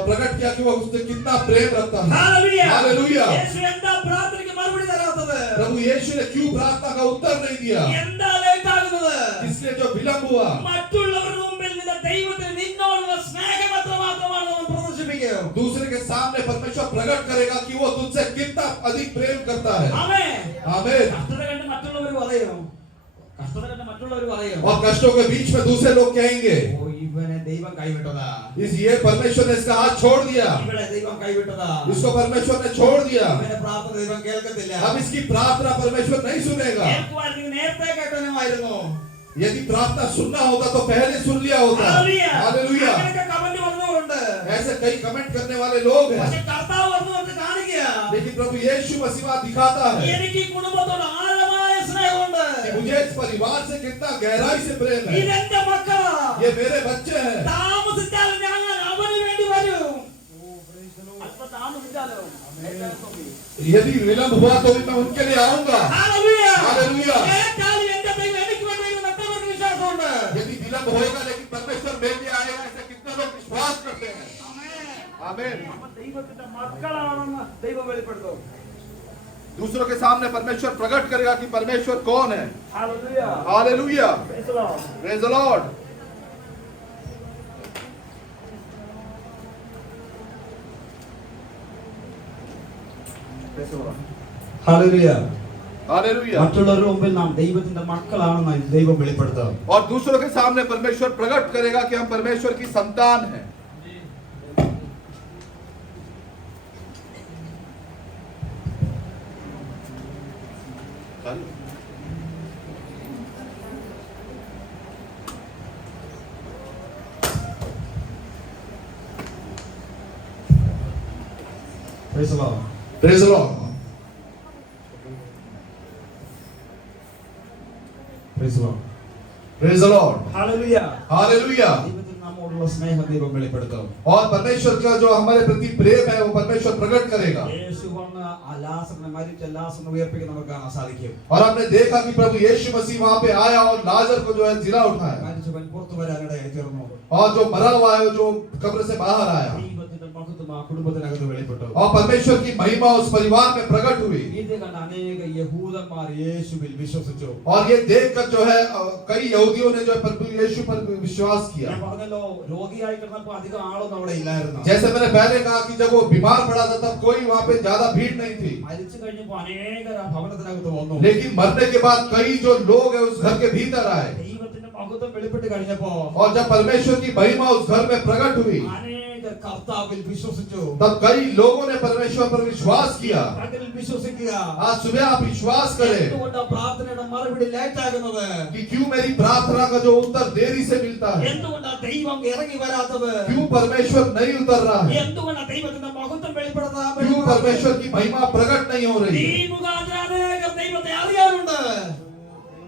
प्रकट किया कि वो उससे कितना प्रेम रखता था। ഹല്ലേലൂയ. हालेलुया। യേശു എന്താ പ്രാർത്ഥനയ്ക്ക് മറുപടി തരാത്തത്? प्रभु यीशु ने क्यों प्रार्थना का उत्तर नहीं दिया? എന്താ ലേറ്റ് ആകുന്നത്? इसलिए जो विलंब हुआ, മറ്റുള്ളവരുടെ മുമ്പിൽ നിന്റെ ദൈവത്തിന് നിന്നോടുള്ള സ്നേഹം എത്രമാത്രമാണ് അവൻ പ്രദർശിപ്പിക്കുക. दूसरे के सामने परमेश्वर प्रकट करेगा कि वो तुझसे कितना अधिक प्रेम करता है। ആമേൻ. आमीन। കഷ്ടത കണ്ട് മറ്റുള്ളവർ പറയും, കഷ്ടത കണ്ട് മറ്റുള്ളവർ പറയും, और कष्टों के बीच में दूसरे लोग कहेंगे ഓ ഇവനെ ദൈവം കൈവിട്ടതാ, ये परमेश्वर ने इसका हाथ छोड़ दिया, ഇവിടെ ദൈവം കൈവിട്ടതാ, इसको परमेश्वर ने छोड़ दिया, ഇവന്റെ പ്രാർത്ഥന ദൈവം കേൾക്കത്തില്ല. अब इसकी प्रार्थना परमेश्वर नहीं सुनेगा। കേൾക്കുവാണെങ്കിൽ നേരത്തെ കേട്ടനുമായിരുന്നു. यदि प्रार्थना सुनना होता तो पहले सुन लिया होता। हालेलुया। അങ്ങനെയൊക്കെ കമന്റ് പറഞ്ഞുകൊണ്ട്, ऐसे कई कमेंट करने वाले लोग हैं, പക്ഷെ കർത്താവ് വന്ന് കാണിക്കുക, लेकिन प्रभु यीशु मसीह दिखाता है എനിക്ക് ഈ കുടുംബത്തോട് ആഴമായ സ്നേഹമുണ്ട്. कि मुझे इस परिवार से कितना गहराई से प्रेम है। ഇതെന്റെ മക്കളാ, ये मेरे बच्चे हैं, താമസിച്ചാൽ ഞങ്ങൾ അവന് വേണ്ടി വരും. അല്പം താമസിച്ചാലോ यदि विलंब हुआ तो भी मैं उनके लिए आऊंगा। ഹല്ലേലൂയ. हालेलुया। കേട്ടാൽ എന്റെ ദൈവം എനിക്ക് വേണ്ടി വരുമെന്ന് എത്രപേർക്ക് വിശ്വാസമുണ്ട്? यदि विलंब होएगा लेकिन परमेश्वर मेरे लिए आएगा, ऐसे कितने लोग विश्वास करते हैं? आमीन। നമ്മൾ ദൈവത്തിന്റെ മക്കളാണെന്ന് ദൈവം വെളിപ്പെടുത്തും. दूसरों के सामने परमेश्वर प्रकट करेगा कि परमेश्वर कौन है। Hallelujah. Hallelujah. Praise the Lord. Praise the Lord. Hallelujah. Hallelujah. മറ്റുള്ളവരുടെ മുമ്പിൽ നാം ദൈവത്തിന്റെ മക്കളാണെന്ന് ദൈവം വെളിപ്പെടുത്തും. और दूसरों के सामने परमेश्वर प्रकट करेगा कि हम परमेश्वर की संतान हैं। Praise the Lord. Praise the Lord. Praise the Lord. Praise the Lord. Hallelujah. Hallelujah. ദൈവത്തിന് നമ്മോടുള്ള സ്നേഹം ദൈവം വെളിപ്പെടുത്തും. और परमेश्वर का जो हमारे प्रति प्रेम है वो परमेश्वर प्रकट करेगा। യേശു വന്ന് ലാസറിനെ മരിച്ച ലാസറിനെ ഉയർപ്പിക്കാൻ നമുക്ക് കാണാൻ സാധിക്കും. और हमने देखा कि प्रभु यीशु मसीह वहां पे आया और लाजर को जो है जिला उठाया, മരിച്ചവൻ പുറത്തു വരാനിടയായി തീർന്നു. और जो मरा हुआ है जो कब्र से बाहर आया, ദൈവത്തിന്റെ മഹത്വം ആ കുടുംബത്തിനകത്ത് വെളിപ്പെട്ടു. और परमेश्वर की महिमा उस परिवार में प्रकट हुई। ഇത് കണ്ട അനേക യഹൂദന്മാർ യേശുവിൽ വിശ്വസിച്ചു. और ये देखकर जो है कई यहूदियों ने जो है प्रभु यीशु पर विश्वास किया। ഞാൻ പറഞ്ഞല്ലോ, രോഗിയായി കിടന്നപ്പോൾ അധികം ആളൊന്നും അവിടെ ഇല്ലായിരുന്നു. जैसे मैंने पहले कहा कि जब वो बीमार पड़ा था तब कोई वहां पे ज्यादा भीड़ नहीं थी, മരിച്ചു കഴിഞ്ഞപ്പോൾ അനേകർ ആ ഭവനത്തിനകത്ത് വന്നു. लेकिन मरने के बाद कई जो लोग हैं उस घर के भीतर आए, ദൈവത്തിന്റെ മഹത്വം വെളിപ്പെട്ട് കഴിഞ്ഞപ്പോ और जब परमेश्वर की महिमा उस घर में प्रकट हुई അനേകർ കർത്താവിൽ വിശ്വസിച്ചു. तब कई लोगों ने परमेश्वर पर विश्वास किया। പകലിൽ വിശ്വസിക്കുക. आज सुबह आप विश्वास करें എന്തുകൊണ്ടാ പ്രാർത്ഥനയുടെ മറുപടി ലേറ്റ് ആകുന്നത്? कि क्यों मेरी प्रार्थना का जो उत्तर देरी से मिलता है, എന്തുകൊണ്ടാ ദൈവം ഇറങ്ങി വരാത്തത്? क्यों परमेश्वर नहीं उतर रहा है, എന്തുകൊണ്ടാ ദൈവത്തിന്റെ മഹത്വം വെളിപ്പെടുത്താൻ क्यों परमेश्वर की महिमा प्रकट नहीं हो रही ഈ है? മുഖാന്തരം അനേകർ ദൈവത്തെ അറിയാറുണ്ട്.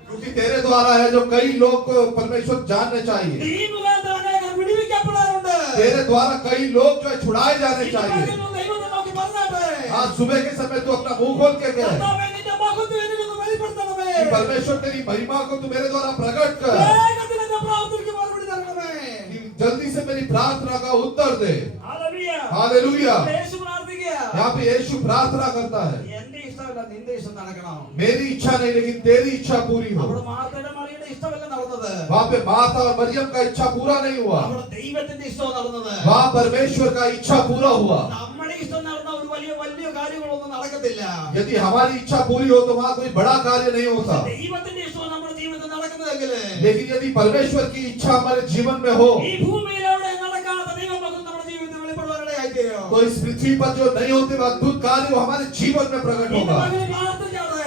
क्योंकि तेरे द्वारा है जो कई लोग को परमेश्वर जानने चाहिए, ഈ മുഖാന്തരം അനേകർ വിടുവിക്കപ്പെടാറുണ്ട്. तेरे द्वारा कई लोग जो है छुड़ाए जाने ഈ चाहिए। പകലിൽ ദൈവത്തെ നോക്കി പറഞ്ഞാട്ടെ, आज सुबह के समय तू अपना मुंह खोल के कहे കർത്താവേ, നിന്റെ മഹത്വം എന്നിലൊന്ന് വെളിപ്പെടുത്തണമേ. कि परमेश्वर तेरी महिमा को तू मेरे द्वारा प्रकट कर, വേഗത്തിൽ എന്റെ പ്രാർത്ഥനയ്ക്ക് മറുപടി തരണമേ. कि जल्दी से मेरी प्रार्थना का उत्तर दे। ഹല്ലേലൂയ. हालेलुया। യേശു പ്രാർത്ഥിക്കുക. यहाँ पे यीशु प्रार्थना करता है, എന്റെ ഇഷ്ടമല്ല നിന്റെ ഇഷ്ടം നടക്കണം. मेरी इच्छा नहीं लेकिन तेरी इच्छा पूरी हो। അവിടെ മാർത്തയുടെ മറിയുടെ ഇഷ്ടമല്ല നടന്നത്. वहाँ पे माता और मरियम का इच्छा पूरा नहीं हुआ, അവിടെ ദൈവത്തിന്റെ ഇഷ്ടം നടന്നത്. वहाँ परमेश्वर का इच्छा पूरा हुआ। നമ്മുടെ ഇഷ്ടം നടന്ന ഒരു വലിയ വലിയ കാര്യങ്ങളൊന്നും നടക്കത്തില്ല. यदि हमारी इच्छा पूरी हो तो वहाँ कोई बड़ा कार्य नहीं होता. ദൈവത്തിന്റെ ഇഷ്ടം നമ്മുടെ ജീവിതത്തിൽ നടക്കുന്നതെങ്കിൽ लेकिन यदि परमेश्वर की इच्छा हमारे जीवन में हो ഈ ഭൂമിയിലൂടെ നടക്കാത്ത ദൈവമക്കൾ നമ്മുടെ ജീവിതത്തിൽ വെളിപ്പെടുവാനിടയായി തീരും. तो इस पृथ्वी पर जो नहीं होते वो अद्भुत कार्य वो हमारे जीवन में प्रकट ഇന്ന് होगा. പകല് പ്രാർത്ഥിച്ചാണ്.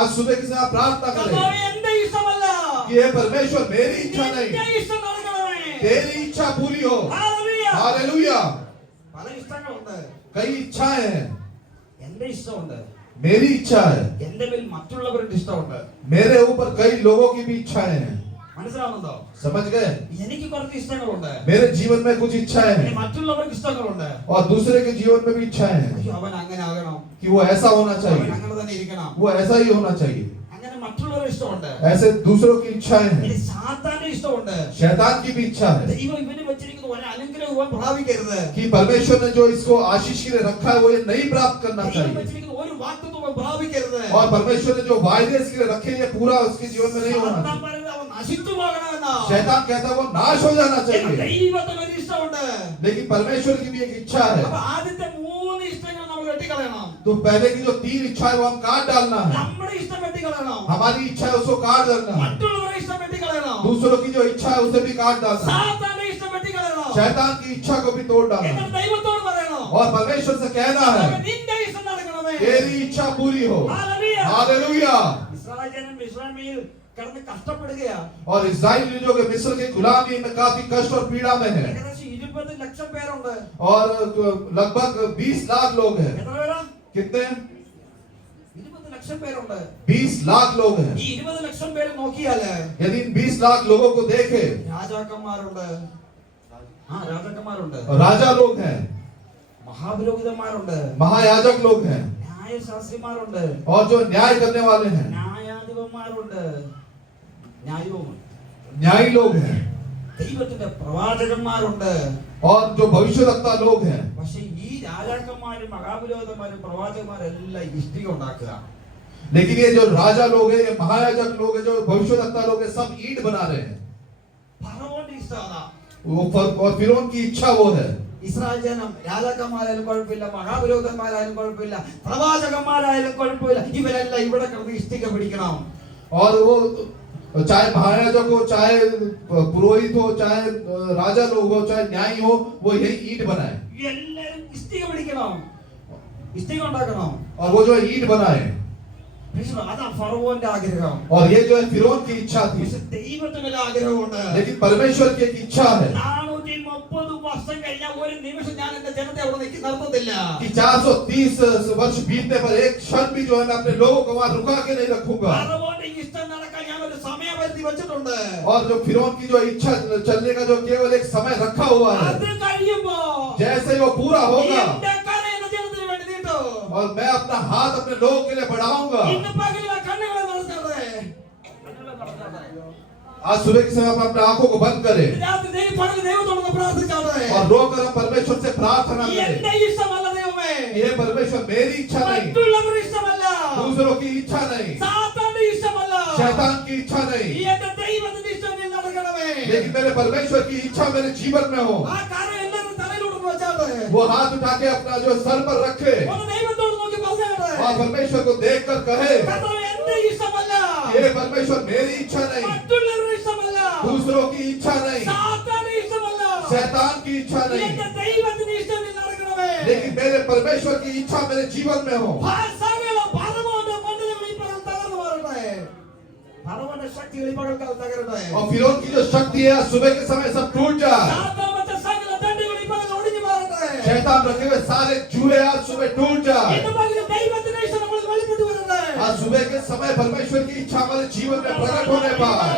आज सुबह की समय प्रार्थना करें കർത്താവേ, എന്റെ ഇഷ്ടമല്ല, कि हे परमेश्वर मेरी इच्छा नहीं നിന്റെ ഇഷ്ടം നടക്കണമേ. तेरी इच्छा पूरी हो. ഹല്ലേലൂയ. हालेलुया. പല ഇഷ്ടങ്ങളുണ്ട്. कई इच्छाएं हैं. എന്റെ ഇഷ്ടമുണ്ട്, मेरी इच्छा है, എന്റെ മേൽ മറ്റുള്ളവരുടെ ഇഷ്ടമുണ്ട്. मेरे ऊपर कई लोगों की भी इच्छाएं हैं. മനസ്സിലാവുന്നുണ്ടോ? समझ गए? എനിക്ക് കുറച്ച് ഇഷ്ടങ്ങളുണ്ട്, मेरे जीवन में कुछ इच्छाएं ഇനി हैं മറ്റുള്ളവർക്ക് ഇഷ്ടങ്ങളുണ്ട്. और दूसरे के जीवन में भी इच्छाएं हैं അയ്യോ, അവൻ അങ്ങനെ ആകണം, कि वो ऐसा होना അവൻ चाहिए, അങ്ങനെ തന്നെ ഇരിക്കണം, वो ऐसा ही होना चाहिए. അങ്ങനെ മറ്റുള്ളവരുടെ ഇഷ്ടമുണ്ട്. ऐसे दूसरों की इच्छाएं ഇനി हैं. സാത്താന്റെ ഇഷ്ടമുണ്ട്. शैतान की भी इच्छा है ദൈവം ഇവന് വെച്ചിരിക്കുന്ന ഒരു അനുഗ്രഹം ഇവൻ പ്രാപിക്കരുത്. कि परमेश्वर ने जो इसको आशीष के लिए रखा है वो ये नहीं प्राप्त करना ദൈവം चाहिए. വെച്ചിരിക്കുന്ന ഒരു വാഗ്ദത്തം ഇവൻ പ്രാപിക്കരുത്. और परमेश्वर ने जो वायदे इसके लिए रखे हैं ये पूरा उसके जीवन में नहीं होना സാത്താൻ चाहिए. പറയുന്നത് അവൻ നശിച്ചു പോകണമെന്നാ. शैतान कहता है वो नाश हो जाना എന്നാൽ चाहिए. ദൈവത്തിന് ഒരു ഇഷ്ടമുണ്ട്. लेकिन परमेश्वर की भी एक इच्छा है. അപ്പൊ ആദ്യത്തെ 3 ഇഷ്ടങ്ങൾ നമ്മൾ വെട്ടിക്കളയണം. तो पहले की जो 3 इच्छा है वो हम काट डालना है. നമ്മുടെ ഇഷ്ടം വെട്ടിക്കളയണം, हमारी इच्छा है उसको काट डालना है. മറ്റുള്ളവരുടെ ഇഷ്ടം വെട്ടിക്കളയണം, दूसरों की जो इच्छा है उसे भी काट डालना है. സാത്താന്റെ ഇഷ്ടം വെട്ടിക്കളയണം. शैतान की इच्छा को भी तोड़ डालना എന്നാൽ है. ദൈവത്തോട് പറയണം, और परमेश्वर से कहना है നിന്റെ ഇഷ്ടം നടക്കണമേ. तेरी इच्छा पूरी हो. ഹല്ലേലൂയ. हालेलुया. ഇസ്രായേൽ ജനം ഇസ്രായേലിൽ കിടന്ന് കഷ്ടപ്പെടുകയാ. और इस्राएली जो कि मिस्र की गुलामी में काफी कष्ट और पीड़ा में है ഏകദേശം 20 ലക്ഷം പേരുണ്ട്. और लगभग 20 लाख लोग हैं. എത്ര പേരാ? कितने? 20 ലക്ഷം പേരുണ്ട്. 20 लाख लोग हैं. ഈ 20 ലക്ഷം പേര് നോക്കിയാല് यदि इन 20 लाख लोगों को देखे രാജാക്കന്മാരുണ്ട്, രാജാക്കന്മാരുണ്ട്, राजा लोग हैं, മഹാപുരോഹിതന്മാരുണ്ട്, महायाजक लोग हैं ന്യായശാസ്ത്രിമാരുണ്ട്, और जो न्याय करने वाले हैं, ന്യായാധിപന്മാരുണ്ട്, ന്യായവും न्यायी लोग हैं ദൈവത്തിന്റെ പ്രവാചകന്മാരുണ്ട്. और जो भविष्यवक्ता लोग हैं. പക്ഷെ ഈ രാജാക്കന്മാരും മഹാപുരോഹിതന്മാരും പ്രവാചകന്മാരെല്ലാം ഇഷ്ടിക ഉണ്ടാക്കുക. लेकिन ये जो राजा लोग हैं, ये महायाजक लोग हैं, जो भविष्यवक्ता लोग हैं, सब ईंट बना रहे हैं. ഫറവോന്റെ ഇഷ്ടം അതാ. और फिरौन की इच्छा वो है. ഇസ്രായേൽ ജനം രാജാക്കന്മാരായാലും കുഴപ്പമില്ല, മഹാപുരോഹിതന്മാരായാലും കുഴപ്പമില്ല, പ്രവാചകന്മാരായാലും കുഴപ്പമില്ല, ഇവരെല്ലാം ഇവിടെ കിടന്ന് ഇഷ്ടിക പിടിക്കണം. और वो चाहे महाराजा हो, चाहे पुरोहित हो, चाहे राजा लोग हो, चाहे न्यायी हो, वो यही ईंट बनाए എല്ലാരും ഇഷ്ടിക പിടിക്കണം, ഇഷ്ടിക ഉണ്ടാക്കണം. और वो जो है ईंट बनाए. അതാ ഫറവോന്റെ ആഗ്രഹം. और ये जो है फिरौन की इच्छा थी. പക്ഷെ ദൈവത്തിനൊരു ആഗ്രഹമുണ്ട്. लेकिन परमेश्वर की एक इच्छा है 430 വർഷം കഴിഞ്ഞാൽ ഒരു നിമിഷം ഞാൻ എന്റെ ജനത്തെ അവിടെ നിർത്തത്തില്ല. कि 430 वर्ष बीतने पर एक क्षण भी जो है मैं अपने लोगों को वहां रुका के नहीं रखूंगा. ഫറവോന്റെ ഇഷ്ടം നടക്കാൻ ഞാൻ ഒരു സമയപരിധി വെച്ചിട്ടുണ്ട്. और जो फिरौन की जो इच्छा चलने का जो केवल एक समय रखा हुआ है, അത് കഴിയുമ്പോ जैसे ही वो पूरा होगा എന്റെ കരം എന്റെ ജനത്തിന് വേണ്ടി നീട്ടും. और मैं अपना हाथ अपने लोगों के लिए बढ़ाऊंगा. ഇന്ന് പകലിലെ കണ്ണുകളെ നടത്താതെ, आज सुबह के समय आप अपने आंखों को बंद करें രാത്രി പകൽ ദൈവത്തോട് പ്രാർത്ഥിച്ചാതെ, और रोकर हम परमेश्वर से प्रार्थना करें. എന്റെ ഇഷ്ടമല്ല ദൈവമേ, ये परमेश्वर मेरी इच्छा नहीं, മറ്റുള്ളവരുടെ ഇഷ്ടമല്ല, दूसरों की इच्छा नहीं, സാത്താന്റെ ഇഷ്ടമല്ല, शैतान की इच्छा नहीं, എന്റെ ദൈവത്തിന്റെ ഇഷ്ടം നീ നടക്കണമേ. लेकिन मेरे परमेश्वर की इच्छा मेरे जीवन में हो. ആ കാര്യം എല്ലാവരും തലയിലൂടെ വെച്ചാതെ, वो हाथ उठा के अपना जो सर पर रखे ഒന്ന് ദൈവത്തോട് നോക്കി പറഞ്ഞാതെ, और परमेश्वर को देखकर कहे കർത്താവേ, എന്റെ ഇഷ്ടമല്ല, ये परमेश्वर मेरी इच्छा नहीं, മറ്റുള്ളവരുടെ ഇഷ്ടമല്ല, दूसरों की इच्छा नहीं, സാത്താന്റെ ഇഷ്ടമല്ല, शैतान की इच्छा नहीं, എന്റെ ദൈവത്തിന്റെ ഇഷ്ടം നീ നടക്കണമേ. लेकिन मेरे परमेश्वर की इच्छा मेरे जीवन में हो. സകല ഫറവോന്റെ മണ്ഡലങ്ങൾ ഈ പകൽ തകർന്നു മാറട്ടെ. ഫറവോന്റെ ശക്തികൾ ഈ പകൽക്കാലം തകരട്ടെ. और फिरौन की जो शक्ति है आज सुबह के समय सब टूट जाए. സാത്താൻ വെച്ച സകല ദണ്ഡുകൾ ഈ പകൽ ഒടിഞ്ഞു മാറട്ടെ. शैतान रखे हुए सारे जूए आज सुबह टूट जाए. ഇന്ന് പകൽ ദൈവത്തിന്റെ ഇഷ്ടം നമ്മളിൽ വെളിപ്പെട്ടു വരട്ടെ. आज सुबह के समय परमेश्वर की इच्छा हमारे जीवन में प्रकट होने पाए.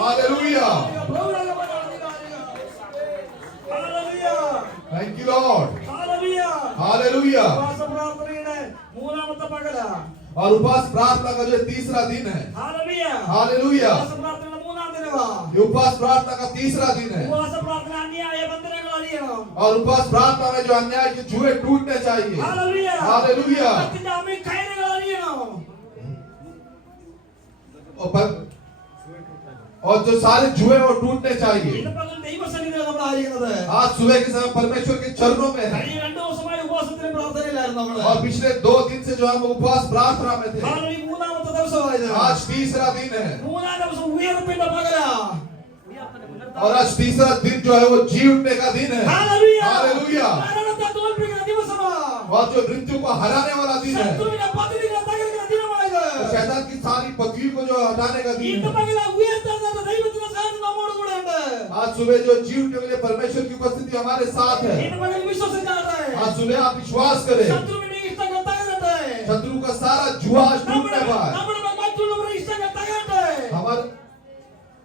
Hallelujah. Thank you Lord. Hallelujah. പ്രാർത്ഥനയുടെ മൂന്നാമത്തെ പകലാ. और उपवास प्रार्थना का जो तीसरा दिन है. ഹല്ലേലൂയ. हालेलुया. പ്രാർത്ഥനയുടെ മൂന്നാം ദിനമാ. ये उपवास प्रार्थना का तीसरा दिन है. ഉപവാസ പ്രാർത്ഥന അന്യായ ബന്ധനങ്ങൾ അഴിയണം. और उपवास प्रार्थना में जो अन्याय के जुए टूटने चाहिए. ഹല്ലേലൂയ. हालेलुया. പാപത്തിന്റെ അമി കയറുകൾ അഴിയണം. और जो सारे जुए वो टूटने चाहिए. ഇന്ന് പകൽ ദൈവസന്നിധിയിൽ നമ്മൾ ആയിരിക്കുന്നത്. आज सुबह के समय परमेश्वर के चरणों में है കഴിഞ്ഞ 2 ദിവസമായി ഉപവാസത്തിലും പ്രാർത്ഥനയിലായിരുന്നു നമ്മൾ. और पिछले 2 दिन से जो हम उपवास प्रार्थना में थे ഈ മൂന്നാമത്തെ ദിവസമായത്. आज तीसरा दिन है മൂന്നാം ദിവസം ഉയർപ്പിന്റെ പകലാ. और आज तीसरा दिन जो है वो जी उठने का दिन है हालेलुया മരണത്തെ തോൽപ്പിക്കുന്ന ദിവസമാ. और जो मृत्यु को हराने वाला दिन है ശത്രുവിന്റെ പദ്ധതികളെ തകർക്കുന്ന ദിനമായത്. शैतान की सारी पत्रियों को जो हटाने का दिन ഇന്ന് है പകല ഉയർത്തെഴുന്നേറ്റ ദൈവത്തിന്റെ സാന്നിധ്യം നമ്മോട് കൂടെ ഉണ്ട്. आज सुबह जो जी उठने के लिए परमेश्वर की उपस्थिति हमारे साथ है ഇന്ന് പകൽ വിശ്വസിച്ചാട്ടെ. आज सुबह आप विश्वास करें ശത്രുവിന്റെ ഇഷ്ടങ്ങൾ തകരട്ടെ. शत्रु का सारा जुआ आज टूटने पाए നമ്മുടെ മറ്റുള്ളവരുടെ ഇഷ്ടങ്ങൾ തകരട്ടെ.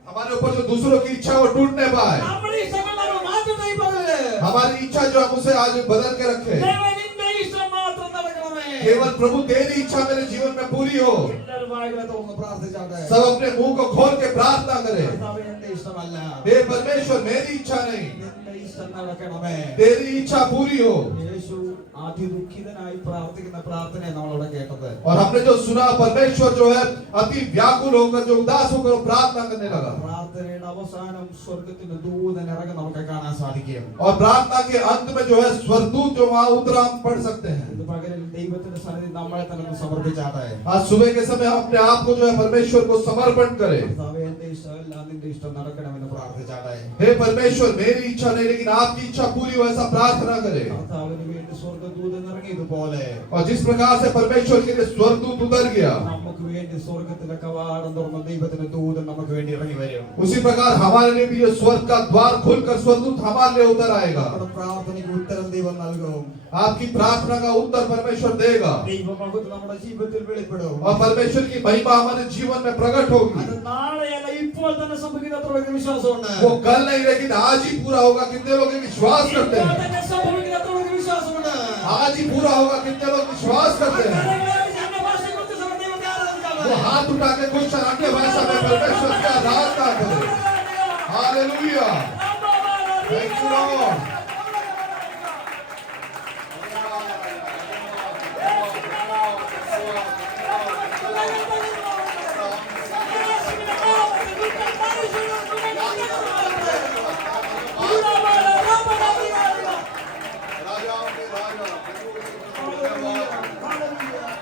हमारे ऊपर जो दूसरों की इच्छा वो टूटने पाए നമ്മുടെ ഇഷ്ടങ്ങൾ നമ്മൾ മാറ്റട്ടെ ഈ പകല്. हमारी इच्छा जो हम उसे आज बदल के रखे ദൈവം നിന്റെ ഇഷ്ടം മാത്രം നടക്കണമേ. केवल प्रभु तेरी इच्छा मेरे जीवन में पूरी हो എല്ലാവരും വായുകളെ തുറന്ന് പ്രാർത്ഥിച്ചാട്ടെ. सब अपने मुंह को खोल के प्रार्थना करें കർത്താവേ, എന്റെ ഇഷ്ടമല്ല, हे परमेश्वर मेरी इच्छा नहीं നിന്റെ ഇഷ്ടം നടക്കണമേ. तेरी इच्छा पूरी हो യേശു അതിദുഃഖിതനായി പ്രാർത്ഥിക്കുന്ന പ്രാർത്ഥനയെ നമ്മളവിടെ കേട്ടത്. और हमने जो सुना परमेश्वर जो है अति व्याकुल होकर जो उदास होकर वो प्रार्थना करने लगा പ്രാർത്ഥനയുടെ അവസാനം സ്വർഗത്തിന്റെ ദൂതൻ ഇറങ്ങി നമുക്ക് കാണാൻ സാധിക്കും. और प्रार्थना के अंत में जो है स्वर्गदूत जो वहां उतरा हम पढ़ सकते हैं ഇത് പകരം ദൈവത്തിന്റെ സന്നിധി നമ്മളെ തന്നെ ഒന്ന് സമർപ്പിച്ചാട്ടെ. आज सुबह के समय हम अपने आप को जो है परमेश्वर को समर्पण करें കർത്താവേ, എന്റെ ഇഷ്ടമല്ല, നിന്റെ ഇഷ്ടം നടക്കണമെന്ന് പ്രാർത്ഥിച്ചാട്ടെ. हे परमेश्वर मेरी इच्छा नहीं लेकिन आपकी इच्छा पूरी हो ऐसा प्रार्थना करें കർത്താവിന് വേണ്ടി സ്വർഗദൂതൻ ഇറങ്ങിയതുപോലെ और जिस प्रकार से परमेश्वर के लिए स्वर्गदूत उतर गया നമുക്ക് വേണ്ടി സ്വർഗത്തിന്റെ കവാടം തുറന്ന ദൈവത്തിന്റെ ദൂതൻ നമുക്ക് വേണ്ടി ഇറങ്ങി വരും. उसी प्रकार हमारे लिए भी ये स्वर्ग का द्वार खुलकर स्वर्गदूत हमारे लिए उतर आएगा നമ്മുടെ പ്രാർത്ഥനയ്ക്ക് ഉത്തരം ദൈവം നൽകും. आपकी प्रार्थना का उत्तर परमेश्वर देगा ദൈവമഹത്വം നമ്മുടെ ജീവിതത്തിൽ വെളിപ്പെടും. और परमेश्वर की महिमा हमारे जीवन में प्रकट होगी അത് നാളെയല്ല, ഇപ്പോൾ തന്നെ സംഭവിക്കുന്നത്രയ്ക്ക് വിശ്വാസമുണ്ട്. वो कल नहीं लेकिन आज ही पूरा होगा कितने लोग ये विश्वास करते ഇപ്പോൾ हैं തന്നെ സംഭവിക്കുന്നത്രയ്ക്ക് വിശ്വാസമുണ്ട്. आज ही पूरा होगा कितने लोग विश्वास करते हैं അന്യഭാഷയെക്കുറിച്ച് സമയം ദൈവത്തെ ആരാധിക്കാം. वो हाथ उठा के कुछ अन्य भाषा में परमेश्वर की आराधना करें hallelujah thank you Lord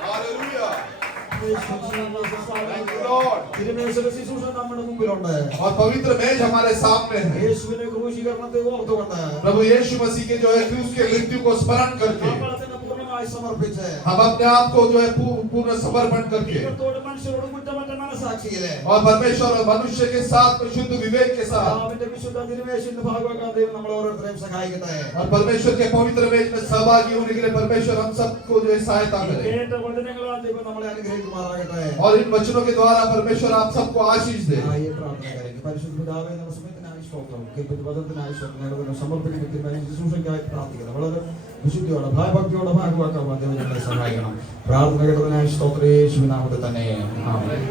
hallelujah thank you Lord തിരുമേശയുടെ ശുശ്രൂഷ നമ്മുടെ മുമ്പിലുണ്ട്. और पवित्र मेज हमारे सामने है യേശുവിന്റെ ക്രൂശീകരണത്തെ ഓർത്തുകൊണ്ട് प्रभु यीशु मसीह के जो है क्रूस के मृत्यु को स्मरण करके നമ്മളെ തന്നെ പൂർണ്ണമായി സമർപ്പിച്ച് हम अपने आप को जो है पूर्ण समर्पण करके ദൈവത്തോട് മനുഷ്യരോട് കുറ്റമറ്റ മനസാക്ഷിയിലെ और परमेश्वर और मनुष्य के साथ में शुद्ध विवेक के साथ അവന്റെ വിശുദ്ധ തിരുമേശയുടെ ഭാഗമാക്കാൻ ദൈവം നമ്മൾ ഓരോരുത്തരെയും സഹായിക്കട്ടെ. और परमेश्वर के पवित्र मेज में सहभागी होने के लिए परमेश्वर हम सबको जो है सहायता करे കേട്ട വചനങ്ങളാൽ ദൈവം നമ്മളെ അനുഗ്രഹിക്കുമാറാകട്ടെ. और इन वचनों के द्वारा परमेश्वर आप सबको आशीष दे ആയി പ്രാർത്ഥന കരയ്ക്ക്. പരിശുദ്ധ പിതാവേ, നമ്മുടെ സമയത്തിനായി സ്തോത്രം. കേൾക്കുന്ന വചനത്തിനായി സ്തോത്രം. ഞങ്ങളുടെ സമർപ്പിക്കുന്ന തിരുമേനി ശുശ്രൂഷയ്ക്കായി പ്രാർത്ഥിക്കുന്നു. വളരെ വിശുദ്ധിയോടെ ഭയഭക്തിയോടെ ഭാഗമാക്കാൻ ദൈവം ഞങ്ങളെ സഹായിക്കണം. പ്രാർത്ഥന കേട്ടതിനായി സ്തോത്രം. യേശുവിൻ നാമത്തിൽ തന്നെ ആമേൻ.